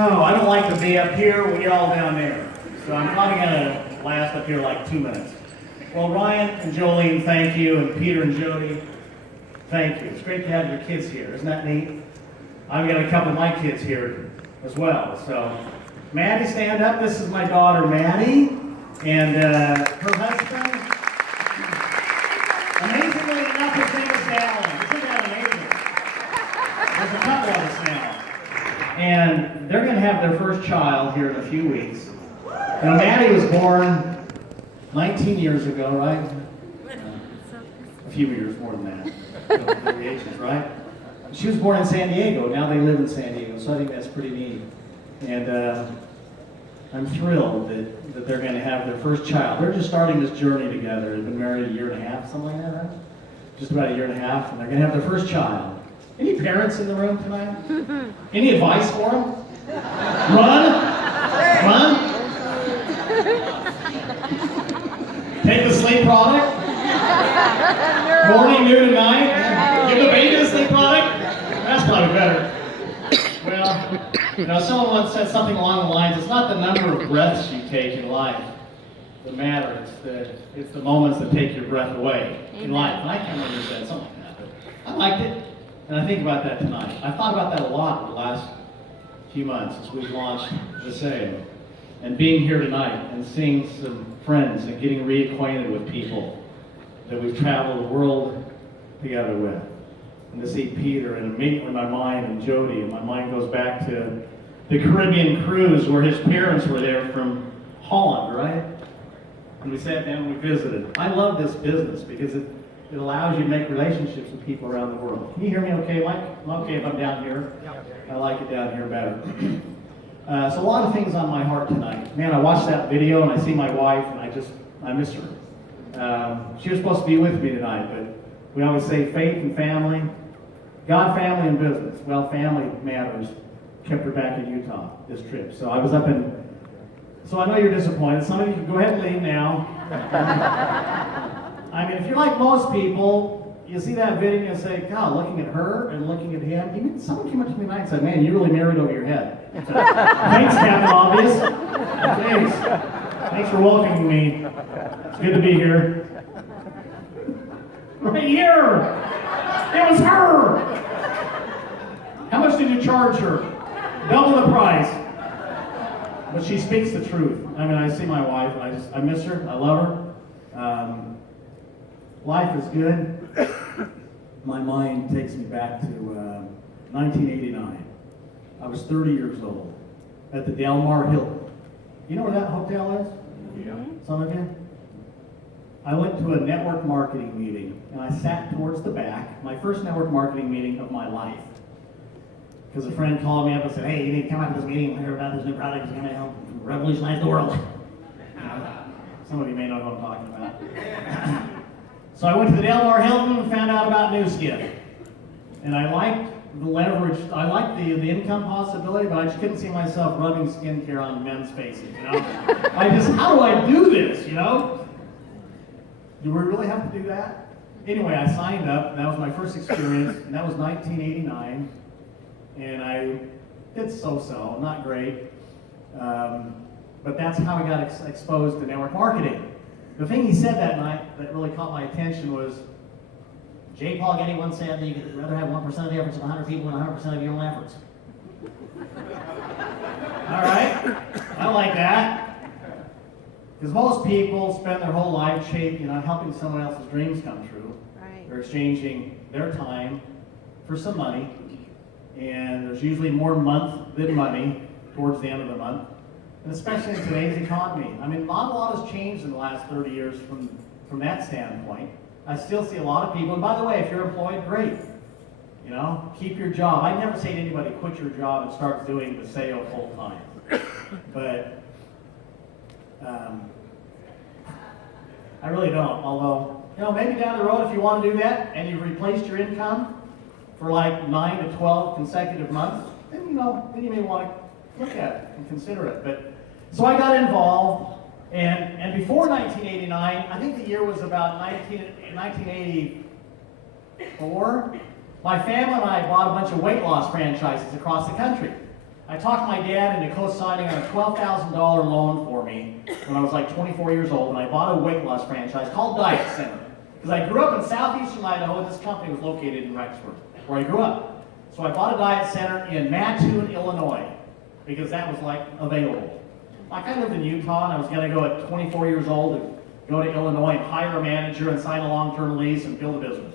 Oh, I don't like to be up here when you're all down there. So I'm probably going to last up here like 2 minutes. Well, Ryan and Jolene, thank you, and Peter and Jody, thank you. It's great to have your kids here. Isn't that neat? I've got a couple of my kids here as well. So, Maddie, stand up. This is my daughter, Maddie, and her husband. Amazingly enough, his name is Alan. Isn't that amazing? There's a couple of us now. And they're going to have their first child here in a few weeks. Now, Maddie was born 19 years ago, right? A few years more than that. Variations, right? She was born in San Diego. Now they live in San Diego, so I think that's pretty neat. And I'm thrilled that they're going to have their first child. They're just starting this journey together. They've been married a year and a half, something like that, right? Just about a year and a half, and they're going to have their first child. Any parents in the room tonight? Any advice for them? Run? Run? Take the sleep product? Morning, noon, and night? Give the baby the sleep product? That's probably better. Well, someone once said something along the lines, it's not the number of breaths you take in life that matter, it's the moments that take your breath away in life. And I can't remember who said something like that, but I liked it. And I think about that tonight. I've thought about that a lot in the last few months as we've launched the sale. And being here tonight and seeing some friends and getting reacquainted with people that we've traveled the world together with. And to see Peter, and immediately my mind, and Jody, and my mind goes back to the Caribbean cruise where his parents were there from Holland, right? And we sat down and we visited. I love this business because it allows you to make relationships with people around the world. Can you hear me okay, Mike? I'm okay if I'm down here. I like it down here better. So a lot of things on my heart tonight. Man, I watched that video and I see my wife and I miss her. She was supposed to be with me tonight, but we always say faith and family, God, family, and business. Well, family matters. Kept her back in Utah this trip. So I was up in, so I know you're disappointed. Some of you can go ahead and leave now. I mean, if you're like most people, you see that video and you say, God, looking at her and looking at him. Even someone came up to me tonight and said, man, you really married over your head. So, thanks, Captain Obvious. Thanks for welcoming me. It's good to be here. Right here! It was her! How much did you charge her? Double the price. But she speaks the truth. I mean, I see my wife and I miss her. I love her. Life is good. My mind takes me back to 1989. I was 30 years old at the Del Mar Hilton. You know where that hotel is? Yeah. Some of you? I went to a network marketing meeting and I sat towards the back, my first network marketing meeting of my life. Because a friend called me up and said, hey, you need to come out to this meeting and hear about this new product that's going to help revolutionize the world. Some of you may know what I'm talking about. So I went to the Del Mar Hilton and found out about New Skin. And I liked the leverage, I liked the income possibility, but I just couldn't see myself rubbing skincare on men's faces, you know? How do I do this, you know? Do we really have to do that? Anyway, I signed up, and that was my first experience, and that was 1989. And I did so-so, not great. But that's how I got exposed to network marketing. The thing he said that night that really caught my attention was, J. Paul Getty once said that you could rather have 1% of the efforts of 100 people than 100% of your own efforts. All right, I like that. Because most people spend their whole life helping someone else's dreams come true. Right. They're exchanging their time for some money. And there's usually more month than money towards the end of the month. And especially in today's economy. I mean, not a lot has changed in the last 30 years from that standpoint. I still see a lot of people, and by the way, if you're employed, great. You know, keep your job. I never say to anybody, quit your job and start doing the sale full time. But I really don't. Although, maybe down the road if you want to do that and you've replaced your income for like 9 to 12 consecutive months, then you may want to look at it and consider it. But so I got involved, and before 1989, I think the year was about 1984. My family and I bought a bunch of weight loss franchises across the country. I talked my dad into co-signing on a $12,000 loan for me when I was like 24 years old, and I bought a weight loss franchise called Diet Center. Because I grew up in southeastern Idaho, and this company was located in Rexford, where I grew up. So I bought a Diet Center in Mattoon, Illinois, because that was like available. Like I lived in Utah, and I was going to go at 24 years old and go to Illinois and hire a manager and sign a long-term lease and build a business.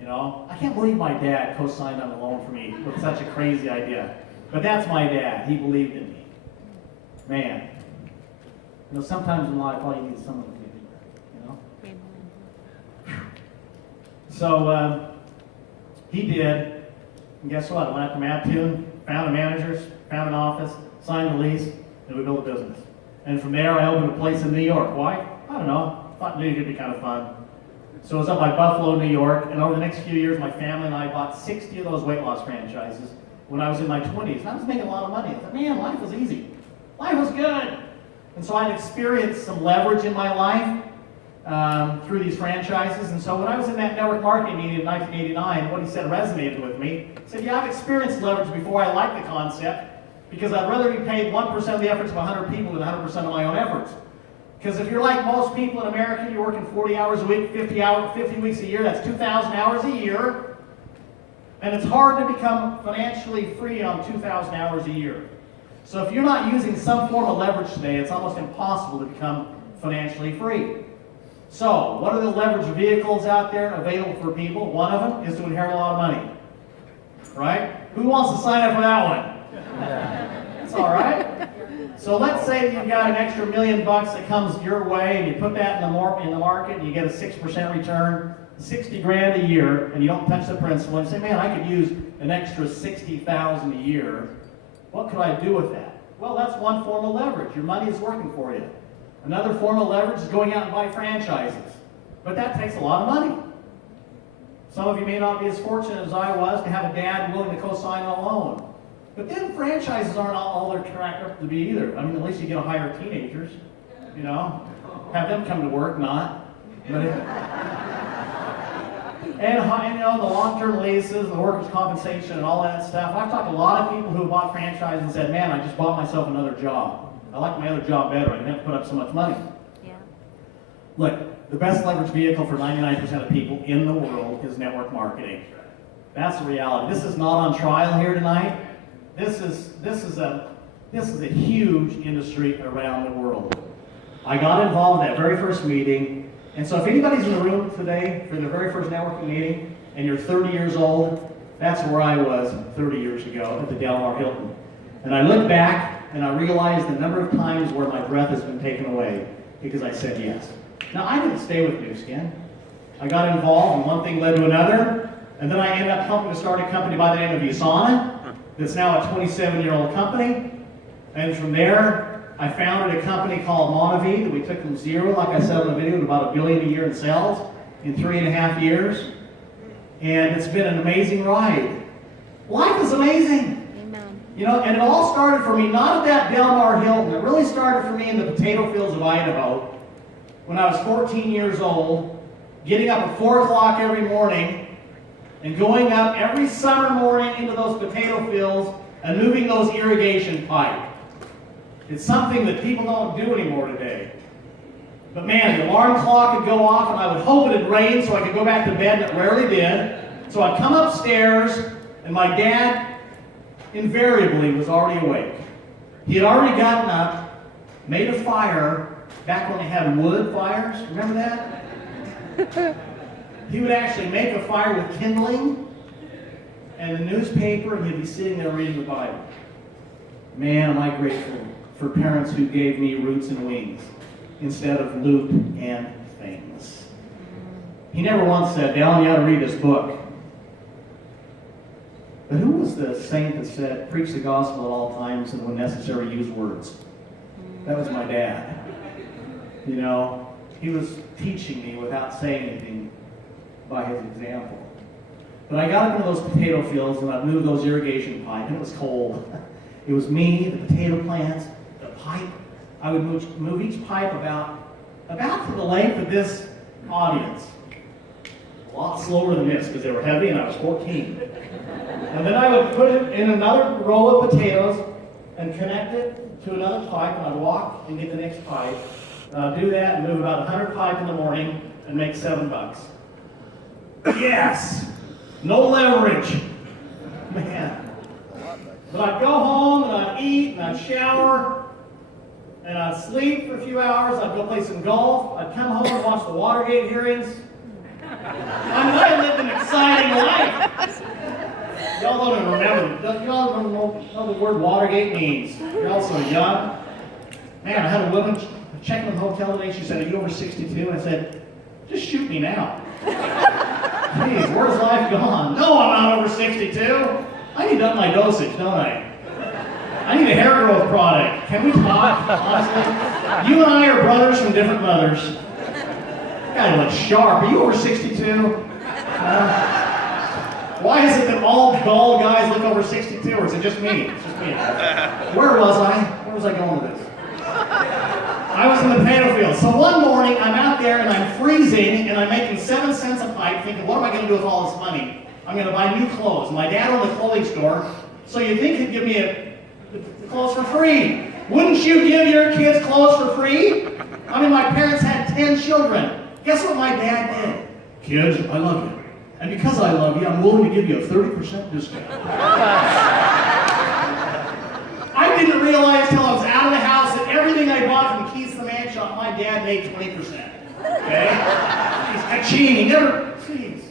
You know, I can't believe my dad co-signed on the loan for me with such a crazy idea. But that's my dad. He believed in me. Man. You know, sometimes in life, all you need is someone to believe in you, you know? So, he did. And guess what? I went up to Mattoon, found a manager, found an office, signed the lease, and we built a business. And from there, I opened a place in New York. Why? I don't know. Thought New York would be kind of fun. So I was up by Buffalo, New York, and over the next few years, my family and I bought 60 of those weight loss franchises when I was in my 20s. And I was making a lot of money. I thought, man, life was easy. Life was good. And so I'd experienced some leverage in my life through these franchises. And so when I was in that network marketing meeting in 1989, what he said resonated with me. He said, yeah, I've experienced leverage before. I like the concept because I'd rather be paid 1% of the efforts of 100 people than 100% of my own efforts. Because if you're like most people in America, you're working 40 hours a week, 50 weeks a year, that's 2,000 hours a year. And it's hard to become financially free on 2,000 hours a year. So if you're not using some form of leverage today, it's almost impossible to become financially free. So, what are the leverage vehicles out there available for people? One of them is to inherit a lot of money. Right? Who wants to sign up for that one? That's all right. So let's say you've got an extra $1 million that comes your way, and you put that in the market, and you get a 6% return, 60 grand a year, and you don't touch the principal. And you say, man, I could use an extra 60,000 a year. What could I do with that? Well, that's one form of leverage. Your money is working for you. Another form of leverage is going out and buy franchises. But that takes a lot of money. Some of you may not be as fortunate as I was to have a dad willing to co-sign a loan. But then franchises aren't all they're cracked up to be either. I mean, at least you get to hire teenagers, you know, have them come to work, not. But and you know, the long-term leases, the workers' compensation, and all that stuff. I've talked to a lot of people who have bought franchises and said, man, I just bought myself another job. I like my other job better. I didn't have to put up so much money. Yeah. Look, the best leverage vehicle for 99% of people in the world is network marketing. That's the reality. This is not on trial here tonight. This is a huge industry around the world. I got involved in that very first meeting, and so if anybody's in the room today for their very first networking meeting, and you're 30 years old, that's where I was 30 years ago at the Del Mar Hilton. And I look back, and I realize the number of times where my breath has been taken away because I said yes. Now, I didn't stay with New Skin. I got involved, and one thing led to another, and then I ended up helping to start a company by the name of USANA. That's now a 27-year-old company. And from there, I founded a company called Monavie that we took from zero, like I said in the video, to about $1 billion a year in sales in 3.5 years. And it's been an amazing ride. Life is amazing. Amen. You know, and it all started for me, not at that Del Mar Hilton. It really started for me in the potato fields of Idaho when I was 14 years old, getting up at 4 o'clock every morning and going up every summer morning into those potato fields and moving those irrigation pipe. It's something that people don't do anymore today. But man, the alarm clock would go off and I would hope it'd rain so I could go back to bed, and it rarely did. So I'd come upstairs and my dad invariably was already awake. He had already gotten up, made a fire back when they had wood fires. Remember that? He would actually make a fire with kindling and a newspaper, and he'd be sitting there reading the Bible. Man, am I grateful for parents who gave me roots and wings instead of loot and things. He never once said, Dallin, you ought to read this book. But who was the saint that said, preach the gospel at all times and when necessary use words? That was my dad. You know, he was teaching me without saying anything by his example. But I got up into those potato fields and I'd move those irrigation pipes, and it was cold. It was me, the potato plants, the pipe. I would move each pipe about to the length of this audience. A lot slower than this because they were heavy and I was 14. And then I would put it in another row of potatoes and connect it to another pipe, and I'd walk and get the next pipe. And I'd do that and move about 100 pipe in the morning and make $7. Yes! No leverage. Man. But I'd go home and I'd eat and I'd shower and I'd sleep for a few hours. I'd go play some golf. I'd come home and watch the Watergate hearings. I lived an exciting life. Y'all don't even remember. Y'all don't know what the word Watergate means. You're all so young. Man, I had a woman checking in the hotel today. She said, "Are you over 62?" I said, "Just shoot me now." Jeez, where's life gone? No, I'm not over 62. I need to up my dosage, don't I? I need a hair growth product. Can we talk, honestly? You and I are brothers from different mothers. You guys look sharp. Are you over 62? Why is it that all bald guys look over 62, or is it just me? It's just me. Where was I? Where was I going with this? I was in the potato field. So one morning, I'm out there and I'm freezing and I'm making 7 cents a pipe, thinking, what am I going to do with all this money? I'm going to buy new clothes. My dad owned a clothing store, so you'd think he'd give me the clothes for free. Wouldn't you give your kids clothes for free? I mean, my parents had 10 children. Guess what my dad did? Kids, I love you. And because I love you, I'm willing to give you a 30% discount. I didn't realize till I was out of the house that everything I bought from Keys to the Man Shop, my dad made 20%. Okay? He's ka-ching. He never, jeez.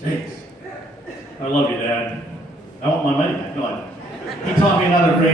Jeez. I love you, Dad. I want my money back. No, I don't. He taught me another great